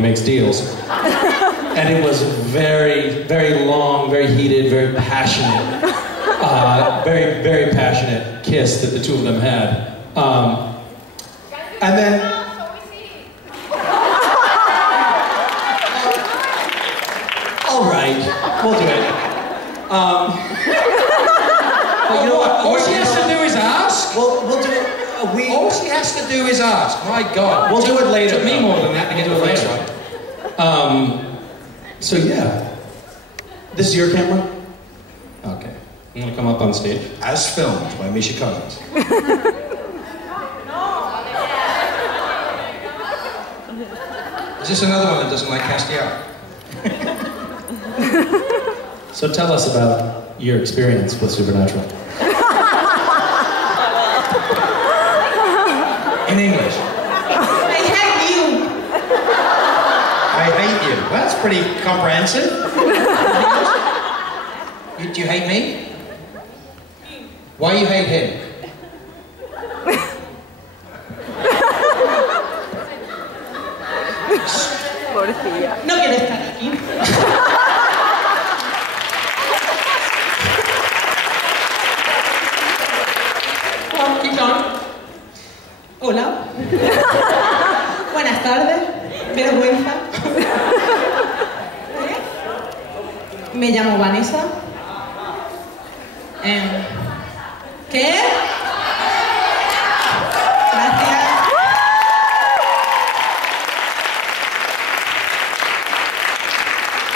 makes deals. And it was very, very long, very heated, very passionate, very passionate kiss that the two of them had. And then... all right, we'll do it. You know what? All she has to do is ask. We'll do it. All she has to do is ask. My God. We'll do it later. It took me more than that to get to it later. So yeah. This is your camera? Okay. I'm gonna come up on stage. As filmed by Misha Collins. Is this another one that doesn't like Castiel? So tell us about your experience with Supernatural. In English. I hate you. I hate you. Well, that's pretty comprehensive. Do you hate me? Why you hate him? No quiero estar aquí. Keep going. Hola. Buenas tardes. Vergüenza. Me llamo Vanessa. ¿Qué? Gracias.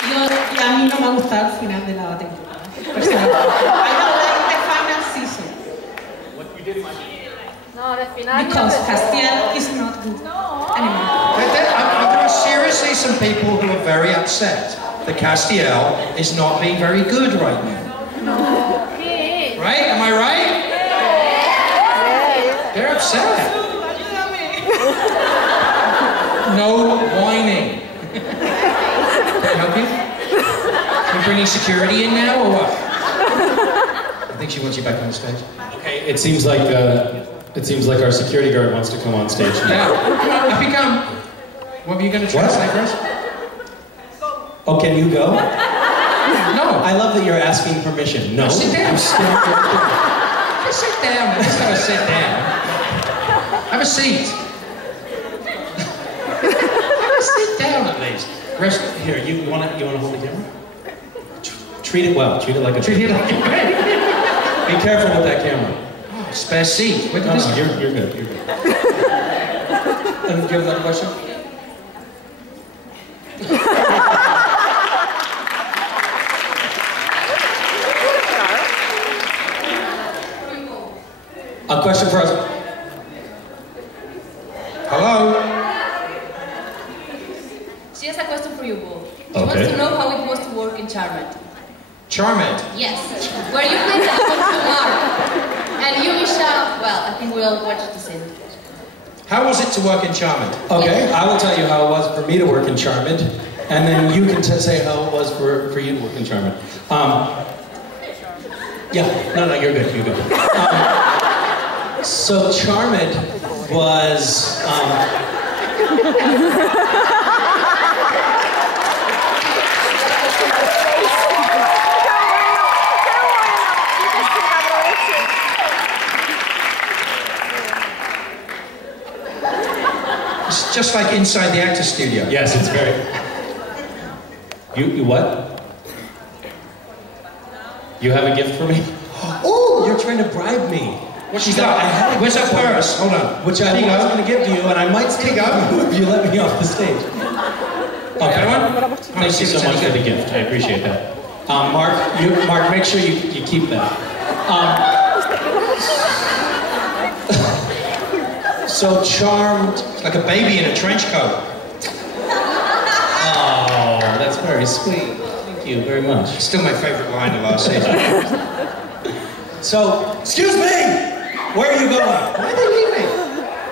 Y a mí no me ha gustado el final de la temporada. Personalmente. I don't like the final season. No, al final. Because Castiel is not good anymore. There are seriously some people who are very upset that Castiel is not being very good right now. Right? Am I right? They're upset. No whining. Can I help you? Are you bringing security in now or what? I think she wants you back on the stage. Okay, it seems like our security guard wants to come on stage now. Yeah. Up you come. What were you going to translate for us? Oh, can you go? No. I love that you're asking permission. No. Sit down. I'm still Just sit down. Just have a sit down. Have a seat. Have a sit down at least. Rest here. You want to hold the camera? Treat it well. Treat it like a. Treat it like a. Be careful with that camera. Oh, spare seat. Wait, no, you're good. You're good. Do you have another question? A question for us. Hello? She has a question for you both. She Okay. wants to know how it was to work in Charmed. Charmed? Yes. Where you played the Mark. And you, Misha, well, I think we all watched the same. How was it to work in Charmed? Okay, I will tell you how it was for me to work in Charmed, and then you can say how it was for you to work in Charmed. Yeah, no, you're good, you're good. So Charmed was, It's just like inside the actor studio. yes, it's very... You what? You have a gift for me? Oh, you're trying to bribe me. What you got? Where's that purse? Hold on. Which I was going to give to you, and I might still go if you let me off the stage. Okay. Thank you so much for the gift. I appreciate that. Mark, make sure you keep that. So Charmed... It's like a baby in a trench coat. Oh, that's very sweet. Thank you very much. Still my favorite line of last season. So, excuse me! Where are you going? Why are they leaving?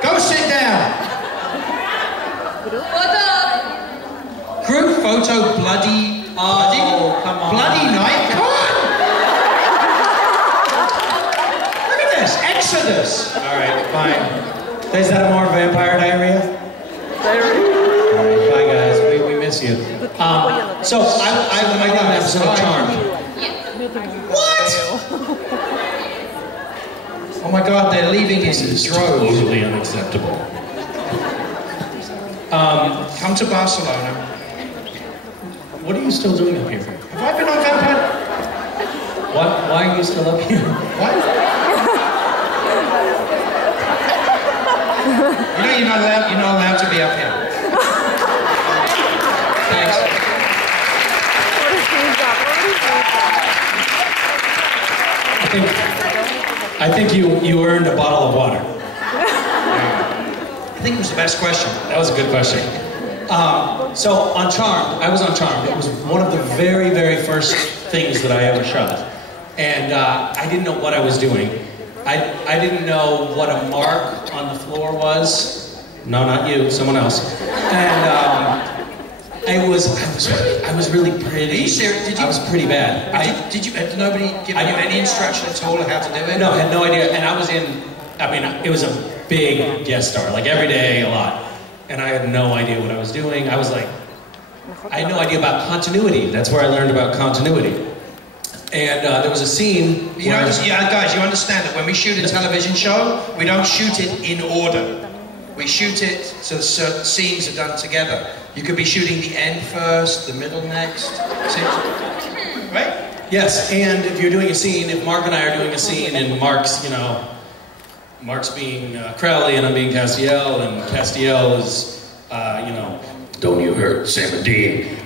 Go sit down. Photo! Group photo bloody... Oh, come on. Bloody night? Come on! Look at this. Exodus. All right, fine. Is that a more Vampire Diarrhea? All right, bye guys. you. So I did an episode of Charmed. What? Oh my God, they're leaving in droves. Totally unacceptable. Come to Barcelona. What are you still doing up here? Have I been on Vampire? Why are you still up here? What? You know you're not allowed to be up here. Thanks. I think you earned a bottle of water. I think it was the best question. That was a good question. So on Charmed, I was on Charmed. It was one of the very, very first things that I ever shot. And I didn't know what I was doing. I didn't know what a mark on the floor was. No, not you, someone else. And I was really pretty. Are you serious? I was pretty bad. Did nobody give you any instruction at all on how to do it? No, I had no idea. And I was it was a big guest star, like every day, a lot. And I had no idea what I was doing. I had no idea about continuity. That's where I learned about continuity. And there was a scene. Guys, you understand that when we shoot a television show, we don't shoot it in order. We shoot it so the certain scenes are done together. You could be shooting the end first, the middle next. Right? Yes, and if you're doing a scene, if Mark and I are doing a scene, and Mark's being Crowley and I'm being Castiel, and Castiel is, don't you hurt Sam Dean.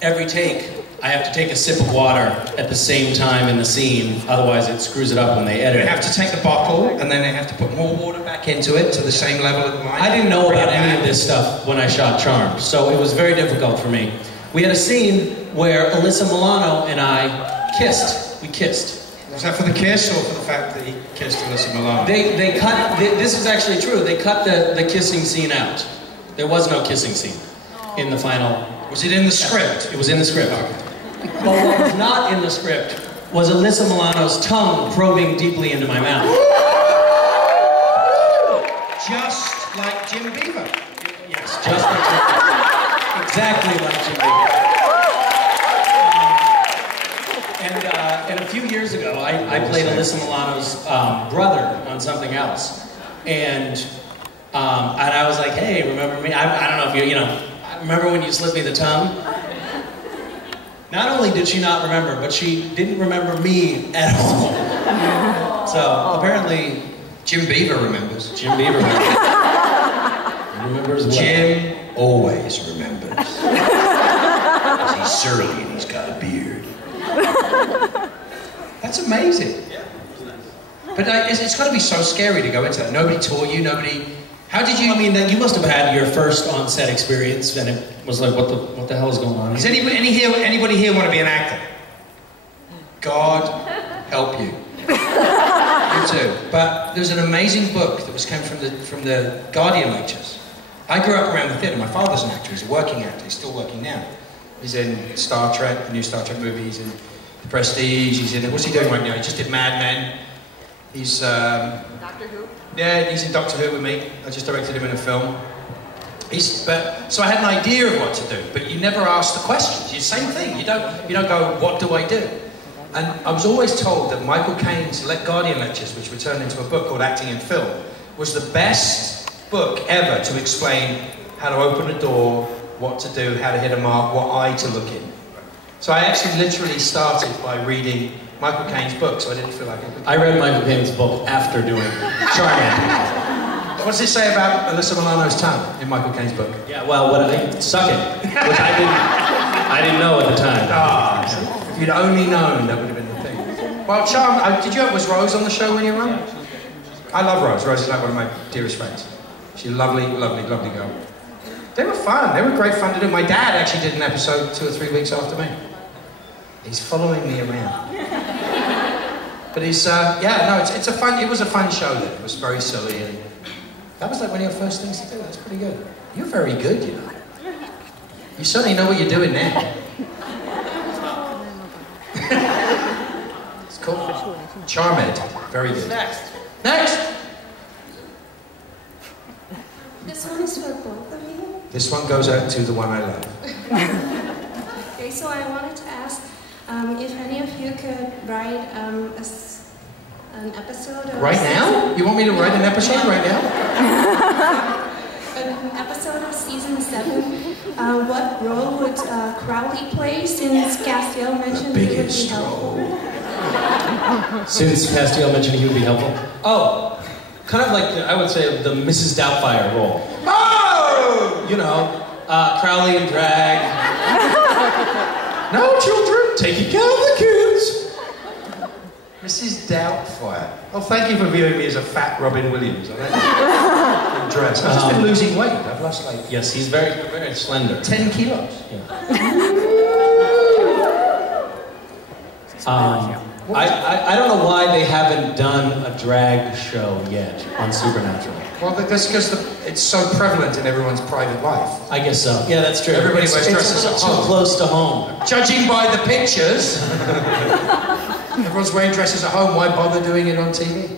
Every take, I have to take a sip of water at the same time in the scene, otherwise it screws it up when they edit it. They have to take the bottle, and then they have to put more water back into it to the same level of the line. I didn't know about any of this stuff when I shot Charmed, so it was very difficult for me. We had a scene where Alyssa Milano and I kissed. We kissed. Was that for the kiss, or for the fact that he kissed Alyssa Milano? They cut, this is actually true, they cut the kissing scene out. There was no kissing scene in the final. Was it in the script? It was in the script. But what was not in the script was Alyssa Milano's tongue probing deeply into my mouth. Just like Jim Beaver. Yes, just like Jim Beaver. Exactly like Jim Beaver. And a few years ago, I played Alyssa Milano's brother on something else. And I was like, hey, remember me? I don't know if you remember when you slipped me the tongue? Not only did she not remember, but she didn't remember me at all. So apparently, Jim Beaver remembers. Jim Beaver remembers. He remembers well. Jim always remembers. He's surly and he's got a beard. That's amazing. But it's got to be so scary to go into that. Nobody taught you, nobody... How did you... I mean, you must have had your first on-set experience, and it was like, what the hell is going on? Does anybody here want to be an actor? God help you. You too. But there's an amazing book that came from the Guardian lectures. I grew up around the theatre. My father's an actor. He's a working actor. He's still working now. He's in Star Trek, the new Star Trek movie. He's in The Prestige. He's in... What's he doing right now? He just did Mad Men. He's... Doctor Who? Yeah, he's in Doctor Who with me. I just directed him in a film. So I had an idea of what to do, but you never ask the questions. It's the same thing. You don't go, what do I do? And I was always told that Michael Caine's Guardian lectures, which were turned into a book called Acting in Film, was the best book ever to explain how to open a door, what to do, how to hit a mark, what eye to look in. So I actually literally started by reading Michael Caine's book, so I didn't feel like it. I read Michael Caine's book after doing Charmed. What does it say about Alyssa Milano's tongue in Michael Caine's book? Yeah, well, suck it, which I didn't know at the time. If you'd only known, that would have been the thing. Well, Charmed, was Rose on the show when you were on? I love Rose. Rose is like one of my dearest friends. She's a lovely, lovely, lovely girl. They were fun. They were great fun to do. My dad actually did an episode 2 or 3 weeks after me. He's following me around. But it's it was a fun show then. It was very silly, and that was like one of your first things to do. That's pretty good. You're very good, you know. You certainly know what you're doing now. It's cool. Charmed. Very good. Next. Next! This one is for both of you. This one goes out to the one I love. Okay, so I wanted to ask if any of you could write an episode of... Right now? You want me to write an episode right now? An episode of season 7. What role would Crowley play, since Castiel mentioned he would be helpful? Since Castiel mentioned he would be helpful. Oh, kind of like, I would say, the Mrs. Doubtfire role. Oh! You know, Crowley and drag. No children! Taking care of the kids. Mrs. Doubtfire. Oh, thank you for viewing me as a fat Robin Williams. I like that dress. I've just been losing weight. I've lost like... Yes, he's very, very slender. 10 kilos. Yeah. I don't know why they haven't done a drag show yet on Supernatural. Well, that's because it's so prevalent in everyone's private life. I guess so. Yeah, that's true. Everybody wears dresses at home. Too close to home. Judging by the pictures, everyone's wearing dresses at home. Why bother doing it on TV?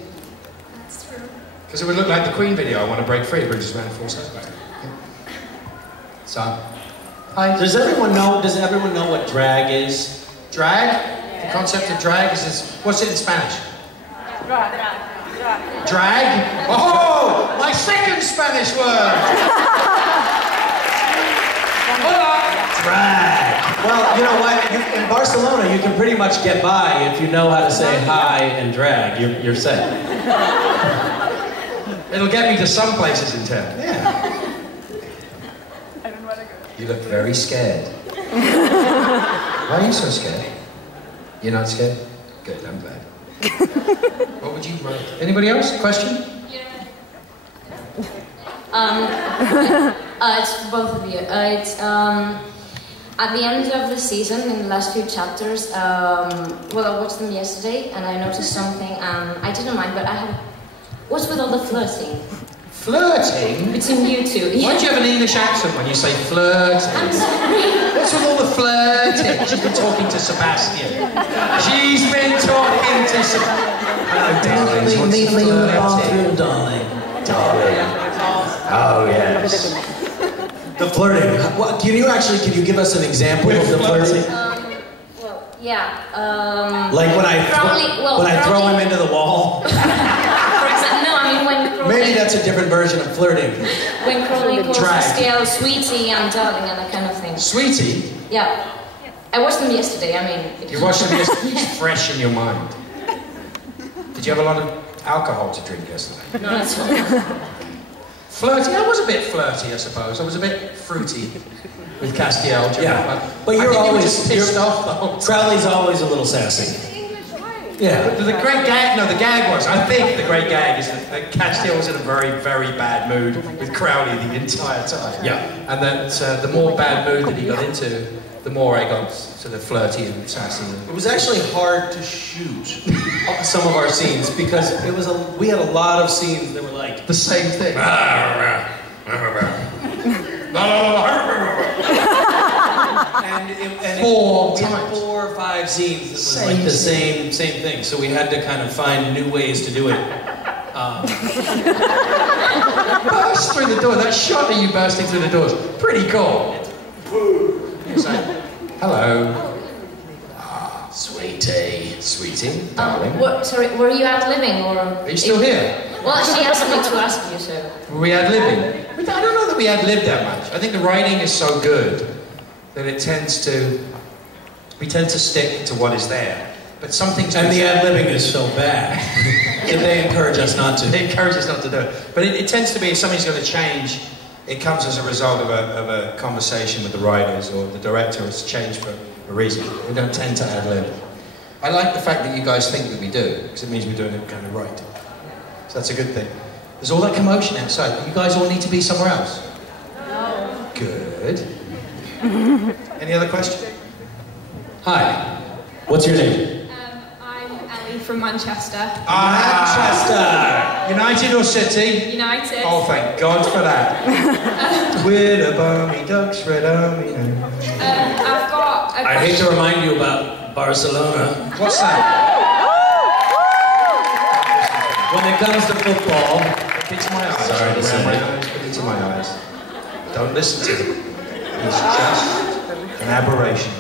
That's true. Because it would look like the Queen video, I Want to Break Free, but just ran full circle. So, hi. Does everyone know what drag is? Drag? The concept of drag is what's it in Spanish? Drag? Oh, my second Spanish word! Drag. Well, you know what? In Barcelona, you can pretty much get by if you know how to say hi and drag. You're set. It'll get me to some places in town. Yeah. You look very scared. Why are you so scared? You're not scared? Good, I'm glad. What would you write? Anybody else? Question? Yeah. It's for both of you. It's at the end of the season, in the last few chapters. Well, I watched them yesterday, and I noticed something. I didn't mind, but I have. What's with all the flirting? Flirting? Between you two. Why do you have an English accent when you say flirting? I'm sorry. What's with all the flirting? She's been talking to Sebastian. She's been talking to Sebastian. Hello, darlings. What's flirting? Darling. Darling. Oh, yes. The flirting. Can you give us an example of the flirting? Well, yeah. Like when I throw him into the wall? For example, no, I mean when Crowley... Maybe that's a different version of flirting. When Crowley calls Drag. Castiel sweetie and darling and that kind of thing. Sweetie? Yeah. I watched them yesterday, I mean... You watched them yesterday? It's fresh in your mind. Did you have a lot of alcohol to drink yesterday? No, that's all. Flirty? I was a bit flirty, I suppose. I was a bit fruity with Castiel. Yeah, but you're always just pissed off the whole time. Crowley's always a little sassy. Yeah. The great gag, no, the gag was, I think the great gag is that Castiel was in a very, very bad mood with Crowley the entire time. Yeah. And that the more bad mood that he got into, the more I got sort of flirty and sassy. It was actually hard to shoot some of our scenes because we had a lot of scenes that were like the same thing. and 4 times. 4 or 5 scenes that was like the same thing. So we had to kind of find new ways to do it. Burst through the door. That shot of you bursting through the door is pretty cool. You're saying, hello. Sweetie. Sweetie, darling. Sorry, were you ad-libbing or... Are you still here? Well, she asked me to ask you, so... Were we ad-libbing? I don't know that we ad-libbed that much. I think the writing is so good that we tend to stick to what is there. But some things... And the ad-libbing is so bad that they encourage us not to. They encourage us not to do it. But it tends to be, if something's going to change, it comes as a result of a conversation with the writers or the director. It's changed for a reason. We don't tend to ad-lib. I like the fact that you guys think that we do, because it means we're doing it kind of right. So that's a good thing. There's all that commotion outside. You guys all need to be somewhere else? No. Good. Any other questions? Hi. What's your name? I'm Ellie from Manchester. Manchester! United or City? United. Oh, thank God for that. With a balmy ducks, red army. I've got a I hate to remind you about Barcelona. What's that? When it comes to football, Look into my eyes. Sorry to say. Around my eyes, look into my eyes. Don't listen to him. He's just an aberration.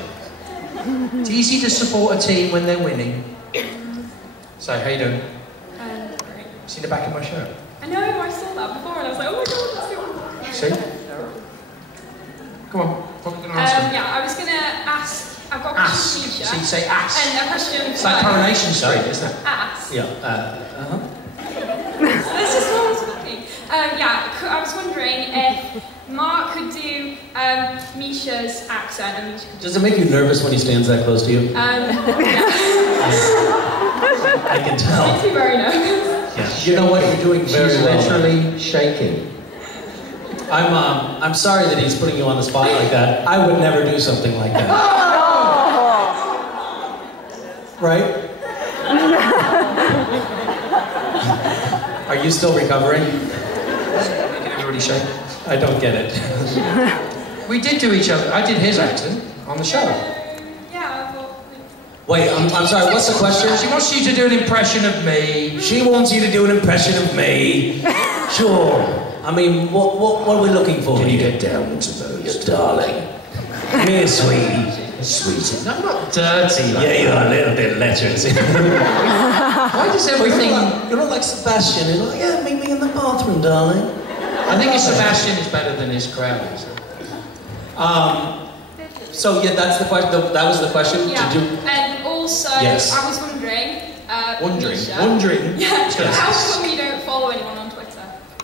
It's easy to support a team when they're winning. So, how you doing? See the back of my shirt? I know, I saw that before and I was like, oh my god, that's the one. See? Come on, what are we going to ask him? Yeah, I was going to ask, I've got a question for Misha. So you say ass. And a question It's like Coronation Street, isn't it? Ass. Yeah. This is what I was thinking. I was wondering if Mark could do Misha's accent and Misha could do... Does it make you nervous when he stands that close to you? Yeah. I can tell. Makes me very nervous. Yeah. You know what? You're doing very She's well. literally shaking. I'm sorry that he's putting you on the spot like that. I would never do something like that. Right? Are you still recovering? Making everybody shake. I don't get it. We did do each other. I did his accent on the show. Yeah, I thought... Wait, I'm sorry, what's the question? She wants you to do an impression of me. She wants you to do an impression of me. Sure. I mean, what are we looking for? Can you get down into those, darling? Me, sweetie. Sweetie. No, I'm not dirty. Like Yeah, you're a little bit lecherous. Why does everything... You're not like Sebastian. You're like, yeah, meet me in the bathroom, darling. I think Sebastian is better than his crowd is. So yeah, that's the question. That was the question. Yeah, To do. and also, Yes. I was wondering... Misha, Wondering. Yeah, how come you don't follow anyone on Twitter?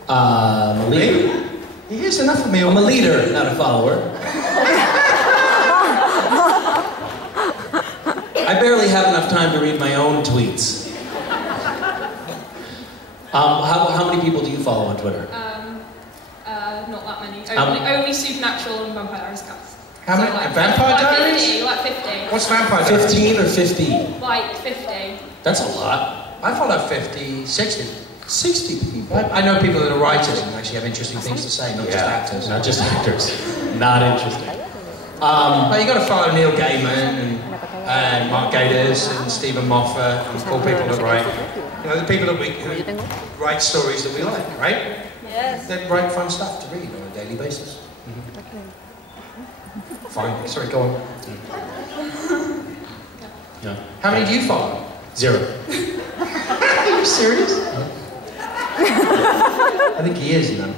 I'm a leader. He is enough of me. I'm a leader, not a follower. I barely have enough time to read my own tweets. How many people do you follow on Twitter? Not that many. How many? Only Supernatural and Vampire Diaries cast. How many? Vampire Diaries? 50, like 50. What's Vampire Diaries? 15 or 50? Like 50. That's a lot. I follow 50, 60. 60 people. I know people that are writers and actually have interesting things to say, not just actors. Not just actors. Not interesting. Well, you got to follow Neil Gaiman and Mark Gatiss and Stephen Moffat and cool people that write. You know, the people that who write stories that we like, right? Yes. They write fun stuff to read on a daily basis. Fine. Sorry, go on. Yeah. How many do you follow? 0. Are you serious? I think he is, you know.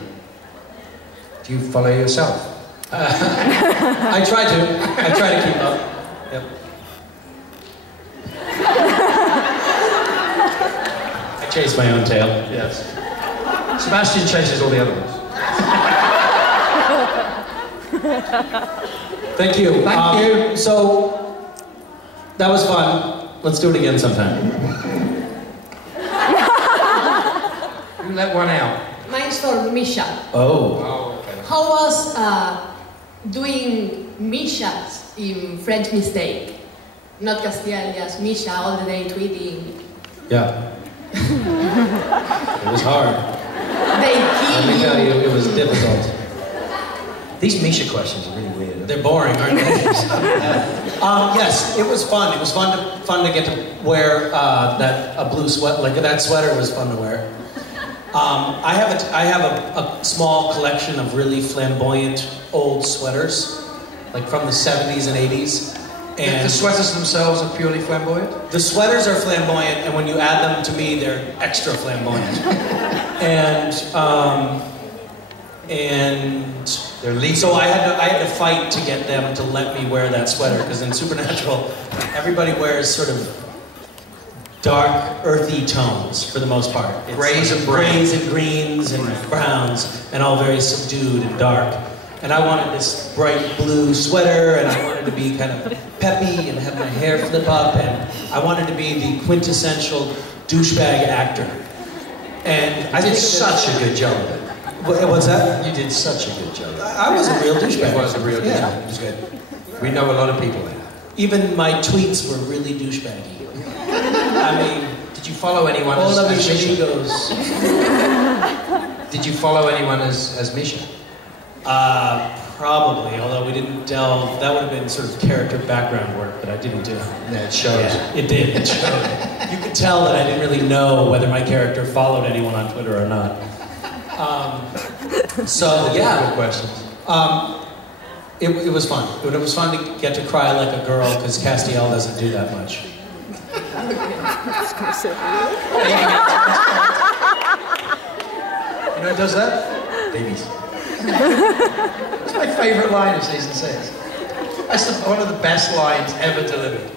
Do you follow yourself? I try to keep up. Yep. I chase my own tail. Yes. Sebastian chases all the other ones. Thank you. Thank you. So, that was fun. Let's do it again sometime. You let one out. Mine's for Misha. Oh. Oh, okay. How was doing Misha in French Mistake? Not Castiel, just Misha all the day tweeting. Yeah. It was hard. They Let me kill tell you. you, it was difficult. These Misha questions are really weird. They're boring, aren't they? Yes, it was fun. It was fun to get to wear a blue sweat. Like that sweater was fun to wear. I have a small collection of really flamboyant old sweaters, like from the 70s and 80s. And the sweaters themselves are purely flamboyant? the sweaters are flamboyant, and when you add them to me, they're extra flamboyant. and They're legal. so I had to fight to get them to let me wear that sweater, because in Supernatural, everybody wears sort of dark, earthy tones for the most part. It's Grays like and browns. grays and greens and browns, and all very subdued and dark. And I wanted this bright blue sweater, and I wanted to be kind of peppy and have my hair flip up, and I wanted to be the quintessential douchebag actor. And I did such a good job of it. What's that? You did such a good job. I was a real douchebag. It was a real Yeah, douchebag. it was good. We know a lot of people like that. Even my tweets were really douchebaggy. I mean, Did you follow anyone all of as these Misha? egos. Did you follow anyone as Misha? Probably, although we didn't delve. That would have been sort of character background work that I didn't do. Yeah, it shows. Yeah, it did. It showed. You could tell that I didn't really know whether my character followed anyone on Twitter or not. So yeah, Good questions. It was fun. It was fun to get to cry like a girl because Castiel doesn't do that much. You know who does that? Babies. It's my favourite line of season 6. That's one of the best lines ever delivered.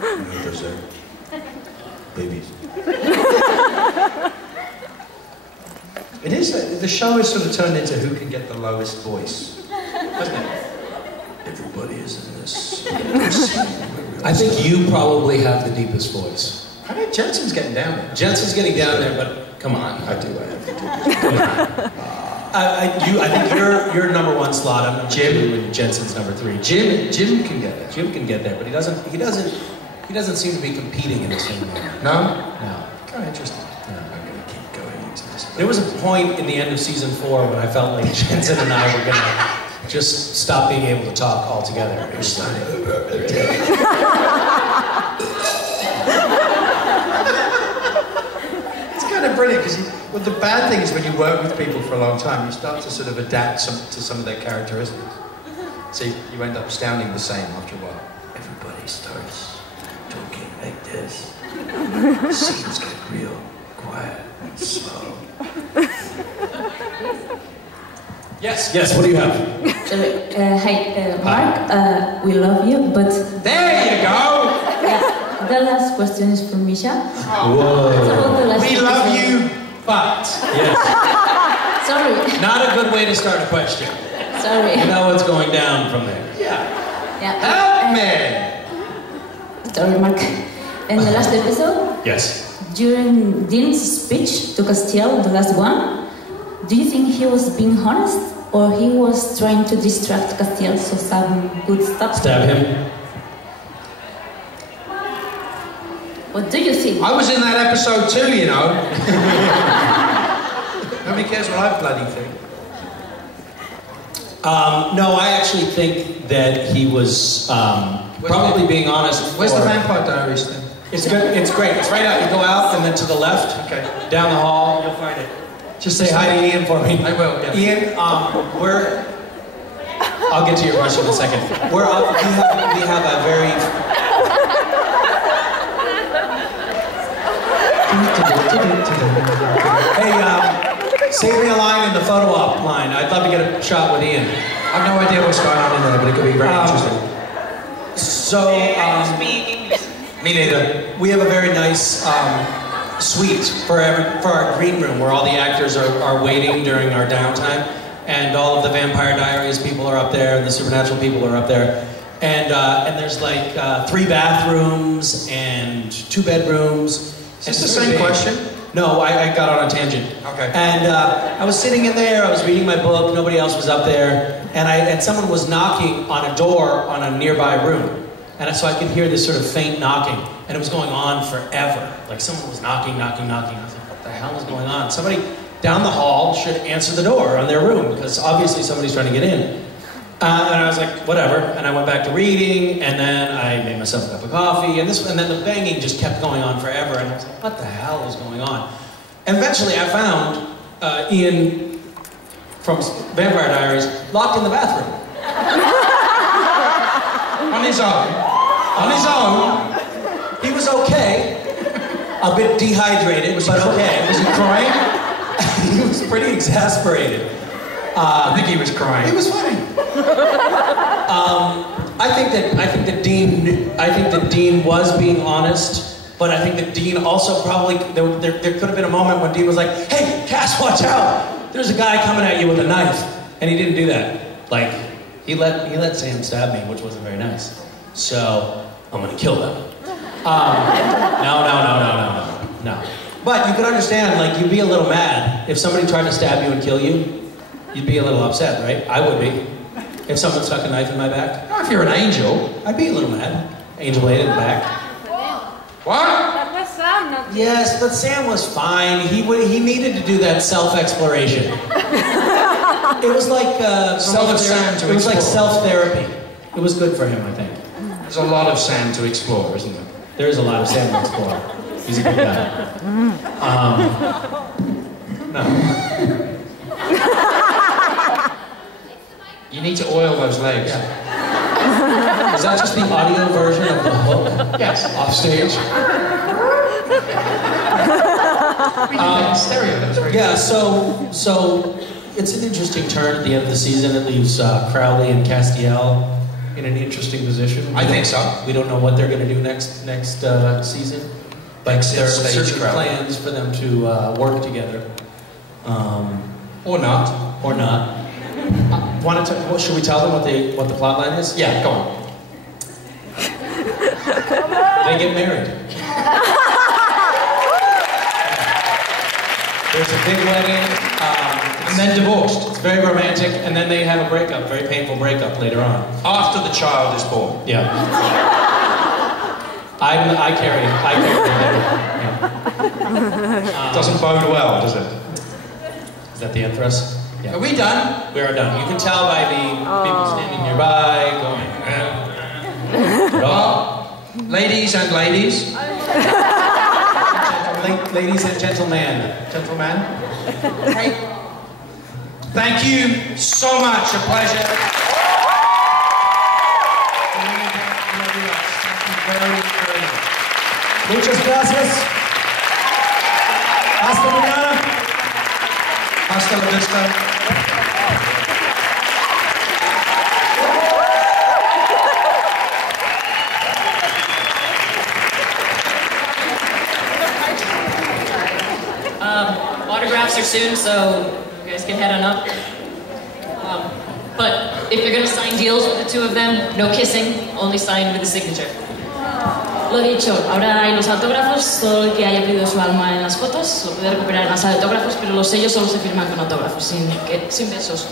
You know who does that? Babies. It is, the show has sort of turned into who can get the lowest voice, hasn't it? Everybody is in this. I think you probably have the deepest voice. I think Jensen's getting down there. Jensen's getting down there, but come on. I have to do Come on. I think you're number 1 slot. I'm number 2, and Jensen's number 3. Jim can get there. Jim can get there, but he doesn't seem to be competing in this thing anymore. No? No. Kind of interesting. I'm going to keep going into this. There was a point in the end of season 4 when I felt like Jensen and I were gonna just stop being able to talk altogether. It was like, it's kind of brilliant because well, the bad thing is when you work with people for a long time, you start to sort of adapt to some of their characteristics. So you end up sounding the same after a while. Everybody starts talking like this. Scenes get real quiet and slow. yes, what do you have? Sorry, hi, Mark, we love you, but... There you go! Yeah, the last question is from Misha. Whoa. We love you, but... Yes. Sorry. Not a good way to start a question. Sorry. You know what's going down from there. Yeah. Help me! Sorry, Mark. In the last episode, Yes. during Dean's speech to Castiel, the last one, do you think he was being honest or he was trying to distract Castiel so some good stuff? Stab him. What do you think? I was in that episode too, you know. Nobody cares what I bloody think. No, I actually think that he was probably being honest. Where's the Vampire Diaries thing? It's good. It's great. It's right out. You go out and then to the left. Okay. Down the hall, you'll find it. Just say hi to Ian for me. I will, yeah. Ian, we're... I'll get to your question in a second. We have a very... Hey, save me a line in the photo op line. I'd love to get a shot with Ian. I've no idea what's going on in there, but it could be very interesting. So, Me neither. we have a very nice suite for our green room where all the actors are waiting during our downtime, and all of the Vampire Diaries people are up there, and the Supernatural people are up there, and there's like 3 bathrooms and 2 bedrooms. Is this the same question? No, I got on a tangent. Okay. And I was sitting in there, I was reading my book, nobody else was up there, and someone was knocking on a door on a nearby room. And so I could hear this sort of faint knocking, and it was going on forever. Like someone was knocking. I was like, what the hell is going on? Somebody down the hall should answer the door on their room, because obviously somebody's trying to get in. And I was like, whatever. And I went back to reading, and then I made myself a cup of coffee, and then the banging just kept going on forever, and I was like, what the hell is going on? And eventually I found Ian from Vampire Diaries locked in the bathroom. On his own. On his own. He was okay. A bit dehydrated, but okay. Was he crying? He was pretty exasperated. I think he was crying. He was fine. I think that Dean was being honest, but I think that Dean also probably there could have been a moment when Dean was like, "Hey, Cass, watch out! There's a guy coming at you with a knife," and he didn't do that. Like he let Sam stab me, which wasn't very nice. So I'm gonna kill them. No. But you could understand, like, you'd be a little mad if somebody tried to stab you and kill you. You'd be a little upset, right? I would be. If someone stuck a knife in my back. Not if you're an angel. I'd be a little mad. Angel blade in the back. What? That was Sam, not Yes, but Sam was fine. He needed to do that self-exploration. It was like Sam to it was like explore. self-therapy. It was good for him, I think. There's a lot of Sam to explore, isn't there? There's a lot of Sam to explore. He's a good guy. No. You need to oil those legs. Yeah. Is that just the audio version of the hook? Yes. Off stage? Stereo, that was very Yeah, so it's an interesting turn at the end of the season. It leaves Crowley and Castiel in an interesting position. I think so. We don't know what they're going to do next season, but there are certain plans for them to work together. Or not. Or not. Should we tell them what the plot line is? Yeah, go on. They get married. There's a big wedding, And then divorced. it's very romantic, and then they have a breakup, very painful breakup later on. After the child is born. Yeah. I carry it. Yeah. Doesn't bode well, does it? Is that the end for us? Yeah. Are we done? We are done. You can tell by the people standing nearby going. Ladies and ladies. Ladies and gentlemen. Gentlemen. Hey. Thank you so much. A pleasure. Muchas gracias. Hasta mañana. Hasta la vista. Autographs are soon, so you guys can head on up. But if you're going to sign deals with the two of them, no kissing, only sign with the signature. Lo dicho, ahora hay los autógrafos, todo el que haya pedido su alma en las fotos lo puede recuperar en la sala de autógrafos, pero los sellos solo se firman con autógrafos, sin besos.